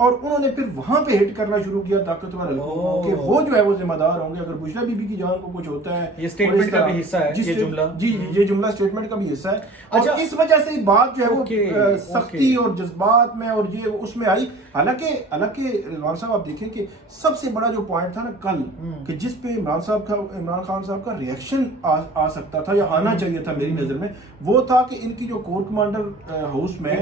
اور انہوں نے پھر وہاں پہ ہٹ کرنا شروع کیا طاقتور حلقوں کو کہ وہ جو ہے وہ ذمہ دار ہوں گے اگر بشرا بی بی کی جان کو کچھ ہوتا ہے. یہ اسٹیٹمنٹ کا بھی حصہ ہے یہ جملہ. جی یہ جملہ اسٹیٹمنٹ کا بھی حصہ ہے. اور اس وجہ سے بات جو ہے وہ سختی اور جذبات میں اور یہ اس میں آئی. حالانکہ رضوان صاحب آپ دیکھیں کہ سب سے بڑا جو پوائنٹ تھا نا کل کہ جس پہ عمران خان صاحب کا ریئیکشن آ سکتا تھا یا آنا چاہیے تھا میری نظر میں, وہ تھا کہ ان کی جو کور کمانڈر ہاؤس میں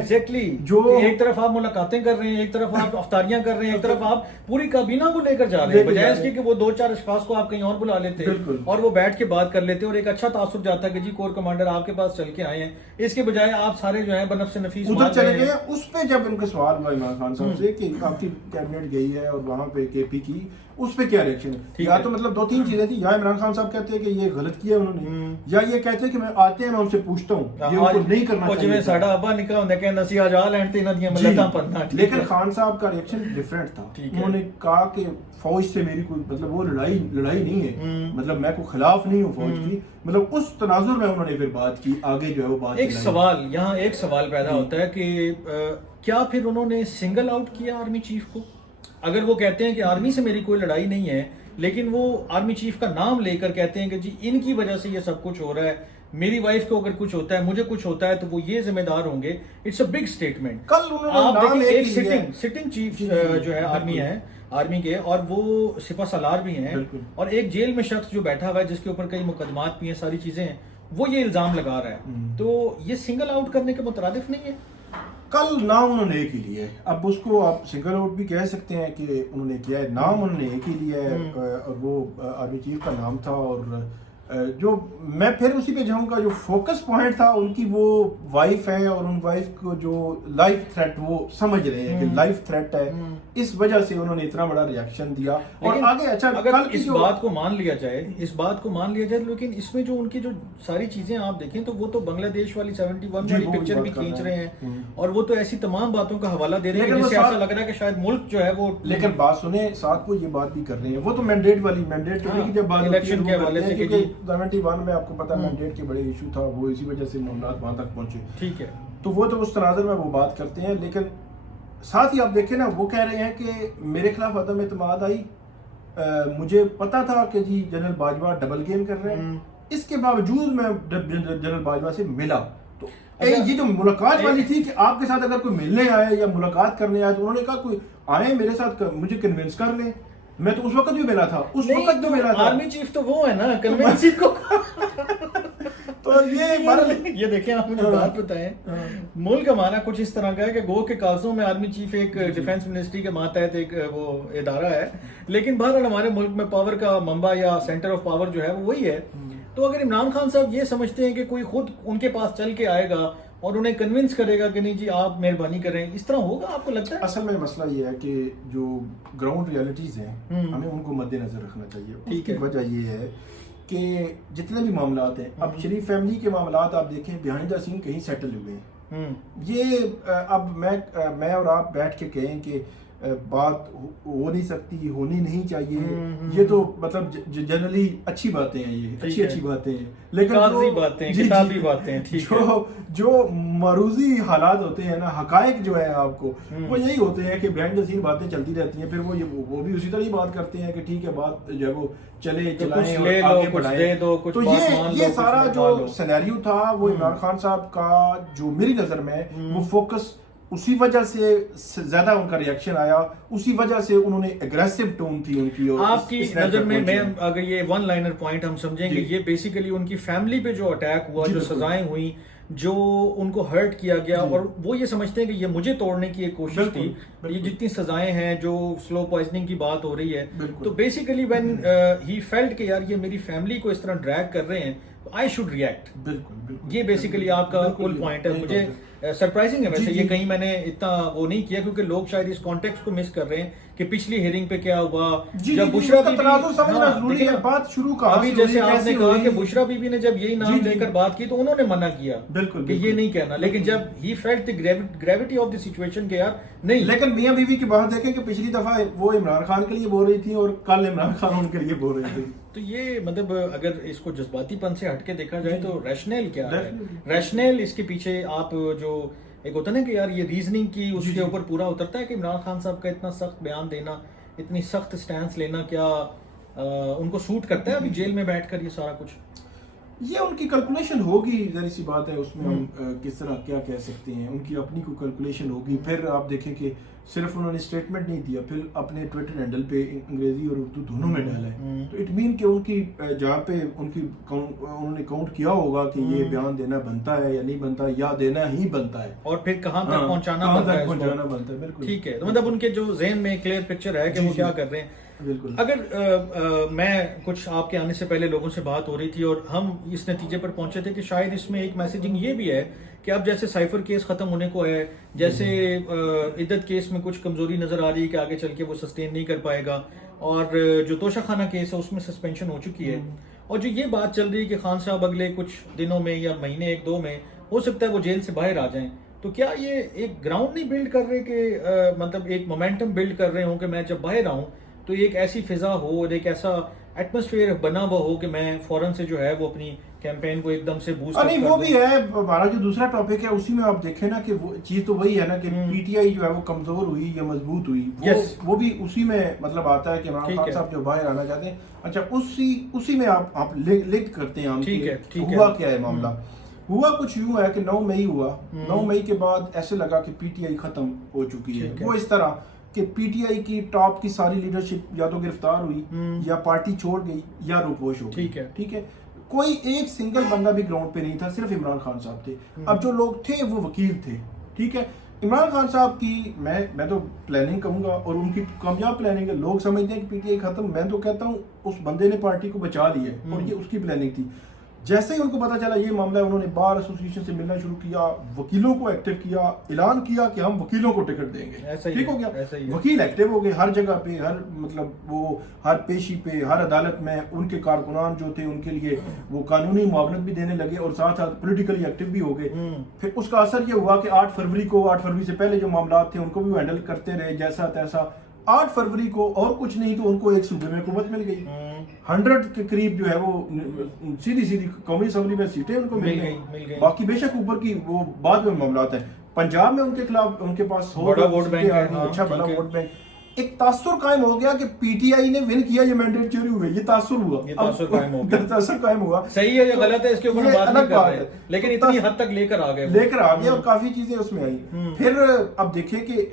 جو ایک طرف آپ ملاقاتیں کر رہے ہیں, ایک طرف آپ افطاریاں کر رہے ہیں, ایک طرف آپ پوری کابینہ کو لے کر جا رہے ہیں, بجائے اس کے کہ وہ 2-4 اشخاص کو آپ کہیں اور بلا لیتے اور وہ بیٹھ کے بات کر لیتے اور ایک اچھا تاثر جاتا ہے کہ جی کور کمانڈر آپ کے پاس چل کے آئے ہیں, اس کے بجائے آپ سارے جو ہیں بنفس نفیس ادھر چلے گئے. اس پہ جب ان کا سوال ہوا عمران خان صاحب سے کہ آپ کی کیبنٹ گئی ہے اور وہاں پہ کے پی کی, اس پہ کیا ریئیکشن ہے؟ یا تو مطلب 2-3 چیزیں تھی, یا عمران خان صاحب کہتے ہیں کہ یہ غلط کیا انہوں نے, یا یہ کہتے ہیں کہ میں آتے ہیں میں ان سے پوچھتا ہوں, یہ ان کو نہیں کرنا چاہیے. ساڈا ابا نکاح ہوندا کہ نسی آ جا لینڈ تے انہاں دیاں ملتاں پننا. لیکن خان صاحب کا ریئیکشن ڈیفرنٹ تھا. انہوں نے کہا کہ فوج سے میری کوئی مطلب وہ لڑائی نہیں ہے, مطلب میں کوئی خلاف نہیں ہوں فوج کی, مطلب اس تناظر میں انہوں نے پھر بات کی. آگے جو ہے وہ بات ایک سوال پیدا ہوتا ہے کہ کیا پھر انہوں نے سنگل آؤٹ کیا آرمی چیف کو؟ اگر وہ کہتے ہیں کہ آرمی سے میری کوئی لڑائی نہیں ہے, لیکن وہ آرمی چیف کا نام لے کر کہتے ہیں کہ جی ان کی وجہ سے یہ سب کچھ ہو رہا ہے, میری وائف کو اگر کچھ ہوتا ہے, مجھے کچھ ہوتا ہے تو وہ یہ ذمہ دار ہوں گے. It's a big statement. کل آپ دیکھیں ایک سٹنگ چیف جو ہے آرمی کے, اور وہ سپہ سالار بھی ہیں, اور ایک جیل میں شخص جو بیٹھا ہوا ہے جس کے اوپر کئی مقدمات بھی ہیں, ساری چیزیں ہیں, وہ یہ الزام لگا رہا ہے. تو یہ سنگل آؤٹ کرنے کے مترادف نہیں ہے. کل نام انہوں نے ایک ہی لیا ہے. اب اس کو آپ سنگل آؤٹ بھی کہہ سکتے ہیں کہ انہوں نے کیا ہے, نام انہوں نے ایک ہی لیا ہے, اور وہ آرمی چیف کا نام تھا. اور جو میں پھر اسی پہ جاؤں گا, جو فوکس پوائنٹ تھا ان کی وہ وائف ہے, اور ان وائف کو جو لائف تھریٹ وہ سمجھ رہے ہیں کہ لائف تھریٹ ہے, اس وجہ سے انہوں نے اتنا بڑا ریاکشن دیا. اور آگے اچھا اگر اس بات کو مان لیا جائے, لیکن اس میں جو ان کی جو ساری چیزیں آپ دیکھیں تو وہ تو بنگلہ دیش والی 71 والی پکچر بھی کھینچ رہے ہیں, اور وہ تو ایسی تمام باتوں کا حوالہ دے رہے ہیں جس سے ایسا لگ رہا ہے کہ شاید ملک جو ہے وہ. لیکن بات سنیں, ساتھ وہ یہ بات بھی کر رہے ہیں, وہ تو مینڈیٹ کی جب بات الیکشن کے حوالے سے 71 میں آپ کو پتا مینڈیٹ کے بڑے ایشو تھا, وہ اسی وجہ سے معاملات وہاں تک پہنچے. ٹھیک ہے, تو وہ تو اس تناظر میں وہ بات کرتے ہیں. لیکن ساتھ ہی آپ دیکھیں نا, وہ کہہ رہے ہیں کہ میرے خلاف عدم اعتماد آئی, مجھے پتا تھا کہ جی جنرل باجوہ ڈبل گیم کر رہے ہیں, اس کے باوجود میں جنرل باجوہ سے ملا. تو یہ جو ملاقات والی تھی کہ آپ کے ساتھ اگر کوئی ملنے آئے یا ملاقات کرنے آئے, تو انہوں نے کہا کوئی آئے میرے ساتھ مجھے کنونس کر لیں. میں تو اس وقت بھی ملا تھا, آرمی چیف تو وہ ہے نا کنونس کو. تو یہ دیکھیں, آپ مجھے بات بتائیں, ملک ہمارا کچھ اس طرح کا ہے کہ گو کے کاغذوں میں آرمی چیف ایک ڈیفنس منسٹری کے ماتحت ایک وہ ادارہ ہے, لیکن بہرحال ہمارے ملک میں پاور کا منبع یا سینٹر آف پاور جو ہے وہ وہی ہے. تو اگر عمران خان صاحب یہ سمجھتے ہیں کہ کوئی خود ان کے پاس چل کے آئے گا اور انہیں کنونس کرے گا کہ نہیں جی آپ مہربانی کریں, اس طرح ہوگا آپ کو لگتا ہے؟ اصل میں مسئلہ یہ ہے کہ جو گراؤنڈ ریالٹیز ہیں ہمیں ان کو مد نظر رکھنا چاہیے. اس کی وجہ یہ ہے کہ جتنے بھی معاملات ہیں, اب شریف فیملی کے معاملات آپ دیکھیں بیہائنڈ دا سین کہیں سیٹل ہوئے ہیں. یہ اب میں اور آپ بیٹھ کے کہیں کہ بات ہو نہیں سکتی, ہونی نہیں چاہیے, یہ تو مطلب جنرلی اچھی باتیں ہیں, یہ اچھی باتیں ہیں, لیکن کاغذی باتیں, کتابی باتیں, جو معروضی حالات ہوتے ہیں نا, حقائق جو ہے آپ کو وہ یہی ہوتے ہیں کہ بیہائنڈ دا سین باتیں چلتی رہتی ہیں. پھر وہ بھی اسی طرح ہی بات کرتے ہیں کہ ٹھیک ہے بات جو ہے وہ چلائیں اور آگے بڑھائیں. تو یہ سارا جو سینیریو تھا وہ عمران خان صاحب کا جو میری نظر میں وہ فوکس, اسی وجہ سے زیادہ ان کا ریاکشن آیا, اسی وجہ سے انہوں نے اگریسو ٹون تھی ان کی. آپ کی نظر میں اگر یہ ون لائنر پوائنٹ ہم سمجھیں گے, یہ بیسیکلی ان کی فیملی پہ جو اٹیک ہوا, جو سزائیں ہوئی, جو ان کو ہرٹ کیا گیا, اور وہ یہ سمجھتے ہیں کہ یہ مجھے توڑنے کی ایک کوشش تھی. یہ جتنی سزائیں ہیں, جو سلو پوائزننگ کی بات ہو رہی ہے, تو بیسیکلی وین ہی فیلٹ کہ یار یہ میری فیملی کو اس طرح ڈریگ کر رہے ہیں, آئی شوڈ ریئیکٹ. بالکل یہ بیسیکلی آپ کا کل پوائنٹ ہے. مجھے سرپرائزنگ ہے ویسے, یہ کہیں میں نے اتنا وہ نہیں کیا, کیونکہ لوگ شاید اس کانٹیکسٹ کو مس کر رہے ہیں کہ پچھلی ہیئرنگ پہ کیا ہوا. جب بشرا بی بی, ابھی جیسے آپ نے کہا کہ بشرا بی بی نے جب یہی نام لے کر بات کی تو انہوں نے منع کیا کہ یہ نہیں کہنا, لیکن جب he felt the gravity of the situation کہ یار نہیں. لیکن میاں بیوی کی بات دیکھیں کہ پچھلی دفعہ وہ عمران خان کے لیے بول رہی تھی اور کل عمران خان ان کے لیے بول رہی تھی. تو یہ مطلب اگر اس کو جذباتی پن سے ہٹ کے دیکھا جائے تو ریشنل کیا ہے, ریشنل اس کے پیچھے آپ جو ایک ہوتا ہے نا کہ یار یہ ریزننگ کی اس کے اوپر پورا اترتا ہے کہ عمران خان صاحب کا اتنا سخت بیان دینا، اتنی سخت سٹینس لینا کیا ان کو سوٹ کرتا ہے ابھی جیل میں بیٹھ کر یہ سارا کچھ؟ یہ ان کی کیلکولیشن ہوگی، ظاہر سی بات ہے، اس میں ہم کس طرح کیا کہہ سکتے ہیں، ان کی اپنی کوئی کیلکولیشن ہوگی. پھر آپ دیکھیں کہ صرف انہوں نے اسٹیٹمنٹ نہیں دیا، پھر اپنے ٹویٹر ہینڈل پہ انگریزی اور اردو دونوں میں ڈالا ہے. تو اٹ مین کہ ان کی جہاں پہ ان کی انہوں نے کاؤنٹ کیا ہوگا کہ یہ بیان دینا بنتا ہے یا نہیں بنتا، یا دینا ہی بنتا ہے، اور پھر کہاں تک پہنچانا بنتا ہے. بالکل ٹھیک ہے. تو مطلب ان کے جو ذہن میں کلیئر پکچر ہے کہ وہ کیا کر رہے ہیں. بالکل. اگر میں کچھ آپ کے آنے سے پہلے لوگوں سے بات ہو رہی تھی اور ہم اس نتیجے پر پہنچے تھے کہ شاید اس میں ایک میسیجنگ یہ بھی ہے کہ اب جیسے سائفر کیس ختم ہونے کو ہے، جیسے عدت کیس میں کچھ کمزوری نظر آ رہی ہے کہ آگے چل کے وہ سسٹین نہیں کر پائے گا، اور جو توشہ خانہ کیس ہے اس میں سسپینشن ہو چکی ہے، اور جو یہ بات چل رہی ہے کہ خان صاحب اگلے کچھ دنوں میں یا مہینے ایک دو میں ہو سکتا ہے وہ جیل سے باہر آ جائیں، تو کیا یہ ایک گراؤنڈ نہیں بلڈ کر رہے کہ مطلب ایک مومنٹم بلڈ کر رہے ہوں کہ میں جب باہر آؤں تو ایک ایسی فضا ہو اور ایک ایسا ایٹماسفیئر بنا ہوا ہو کہ میں فوراً سے جو ہے وہ اپنی کیمپین کو ایک دم سے بوسٹ نہیں وہ بھی ہے. ہمارا جو دوسرا ٹاپک ہے اسی میں آپ دیکھیں نا کہ وہ چیز تو وہی ہے نا کہ پی ٹی آئی جو ہے وہ کمزور ہوئی یا مضبوط ہوئی، وہ بھی اسی میں مطلب آتا ہے کہ عمران خان صاحب جو باہر آنا چاہتے ہیں. اچھا اسی میں آپ لنک کرتے ہیں ہم کہ ہوا کیا ہے معاملہ. ہوا کچھ یوں ہے کہ 9 مئی ہوا. 9 مئی کے بعد ایسے لگا کہ پی ٹی آئی ختم ہو چکی ہے. وہ اس طرح کہ پی ٹی آئی کی ٹاپ کی ساری لیڈرشپ یا تو گرفتار ہوئی یا پارٹی چھوڑ گئی یا روپوش ہو گئی. ٹھیک ہے. کوئی ایک سنگل بندہ بھی گراؤنڈ پہ نہیں تھا، صرف عمران خان صاحب تھے. اب جو لوگ تھے وہ وکیل تھے. ٹھیک ہے. عمران خان صاحب کی میں تو پلاننگ کہوں گا، اور ان کی کامیاب پلاننگ ہے. لوگ سمجھتے ہیں کہ پی ٹی آئی ختم، میں تو کہتا ہوں اس بندے نے پارٹی کو بچا لیا ہے، اور یہ اس کی پلاننگ تھی. جیسے ہی ان کو پتا چلا یہ معاملہ ہے، انہوں نے بار ایسوسیشن سے ملنا شروع کیا، وکیلوں کو ایکٹیو کیا، اعلان کیا کہ ہم وکیلوں کو ٹکٹ دیں گے. ٹھیک ہو گیا. وکیل ایکٹیو ہو گئے ہر جگہ پہ، ہر مطلب وہ ہر پیشی پہ، ہر عدالت میں. ان کے کارکنان جو تھے ان کے لیے وہ قانونی معاونت بھی دینے لگے، اور ساتھ ساتھ پولیٹیکلی ایکٹیو بھی ہو گئے. پھر اس کا اثر یہ ہوا کہ 8 فروری سے پہلے جو معاملات تھے ان کو بھی وہ ہینڈل کرتے رہے جیسا تیسا. 8 فروری کو اور کچھ نہیں تو ان کو ایک صوبے میں حکومت مل گئی. 100 کے قریب جو ہے وہ سیدھی قومی اسمبلی میں سیٹیں ان کو مل گئی. باقی بے شک اوپر کی وہ بعد میں معاملات ہیں. پنجاب میں ان کے خلاف ان کے پاس بڑا ووٹ بینک ہے، اچھا بڑا ووٹ بینک. ایک تاثر قائم ہو گیا کہ پی ٹی آئی نے ون کیا، یہ مینڈیٹ چوری ہوئی. یہ تاثر ہوا، تاثر قائم ہوا. صحیح ہے یا غلط ہے اس کے اوپر بات نہیں کر رہے، لیکن اتنی حد تک لے کر آ گئے اور کافی چیزیں اس میں آئی. پھر اب دیکھیں کہ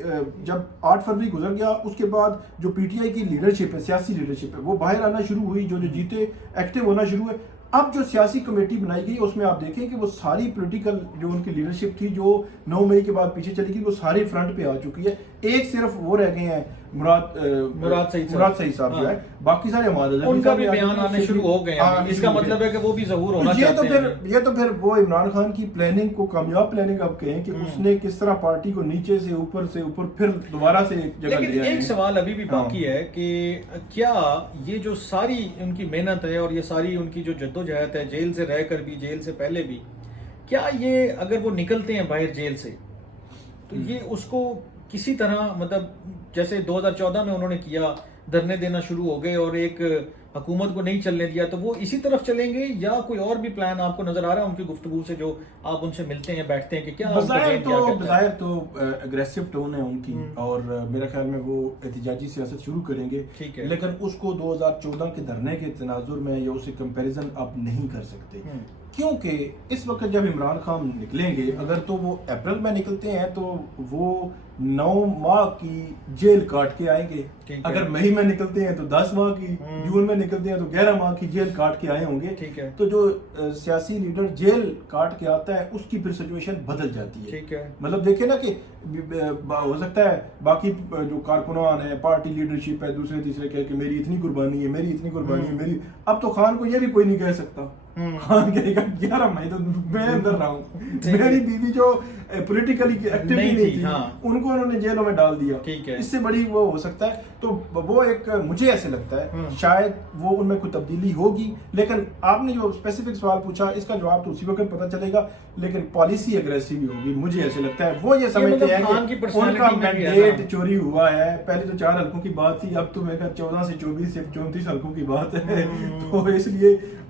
جب 8 فروری گزر گیا، اس کے بعد جو پی ٹی آئی کی لیڈرشپ ہے، سیاسی لیڈرشپ ہے، وہ باہر آنا شروع ہوئی. جو جیتے ایکٹیو ہونا شروع ہوئے. اب جو سیاسی کمیٹی بنائی گئی اس میں آپ دیکھیں کہ وہ ساری پولیٹیکل جو ان کی لیڈرشپ تھی جو 9 مئی کے بعد پیچھے چلی گئی، وہ ساری فرنٹ پہ آ چکی ہے. ایک صرف وہ رہ گئے ہیں مراد سعید صاحب جو ہے، باقی سارے ان کا بھی بیان آنے شروع ہو گئے ہیں. اس کا مطلب ہے کہ وہ بھی ظہور ہونا چاہتے ہیں. یہ تو پھر وہ عمران خان کی پلاننگ کو کامیاب پلاننگ آپ کہیں کہ اس نے کس طرح پارٹی کو نیچے سے اوپر پھر دوبارہ سے ایک جگہ لیا. لیکن ایک سوال ابھی بھی باقی ہے کہ کیا یہ جو ساری ان کی محنت ہے اور یہ ساری ان کی جو جدوجہد ہے، جیل سے رہ کر بھی، جیل سے پہلے بھی، کیا یہ اگر وہ نکلتے ہیں باہر جیل سے تو یہ اس کو کسی طرح مطلب جیسے 2014 میں انہوں نے کیا، دھرنے دینا شروع ہو گئے اور ایک حکومت کو نہیں چلنے دیا، تو وہ اسی طرف چلیں گے یا کوئی اور بھی پلان آپ کو نظر آ رہا ہے ان کی گفتگو سے جو آپ ان سے ملتے ہیں بیٹھتے ہیں کہ کیا بظاہر تو اگریسو ٹون ہے ان کی، اور میرا خیال میں وہ احتجاجی سیاست شروع کریں گے. لیکن اس کو 2014 کے دھرنے کے تناظر میں یا اسے کمپیریزن آپ نہیں کر سکتے، کیونکہ اس وقت جب عمران خان نکلیں گے، اگر تو وہ اپریل میں نکلتے ہیں تو وہ 9 ماہ کی جیل کاٹ کے آئیں گے. اگر مئی میں نکلتے ہیں تو 10 ماہ کی، جون میں نکلتے ہیں تو 11 ماہ کی جیل کاٹ کے آئے ہوں گے. تو جو سیاسی لیڈر جیل کاٹ کے آتا ہے اس کی پھر سچویشن بدل جاتی ہے. مطلب دیکھیں نا کہ ہو سکتا ہے باقی جو کارکنان ہیں، پارٹی لیڈرشپ ہے، دوسرے تیسرے کہے کہ میری اتنی قربانی ہے، میری اتنی قربانی ہے، میری. اب تو خان کو یہ بھی کوئی نہیں کہہ سکتا. خان کہے گا 11 مئی تو میں اندر رہا ہوں. میری بیوی جو پولیٹیکلی ایکٹیو نہیں تھی ان کو انہوں نے جیلوں میں ڈال دیا. اس سے بڑی وہ ہو سکتا ہے. تو وہ ایک مجھے ایسے لگتا ہے شاید وہ ان میں کوئی تبدیلی ہوگی. لیکن آپ نے جو اسپیسیفک سوال پوچھا اس کا جواب تو اسی وقت پتہ چلے گا. لیکن پالیسی اگریسو ہی ہوگی مجھے ایسے لگتا ہے. وہ یہ سمجھتے ہیں کہ ان کا مینڈیٹ چوری ہوا ہے. پہلے تو 4 حلقوں کی بات تھی، اب تو میں کہا 14 سے 24 سے 34 حلقوں کی بات ہے. تو اس لیے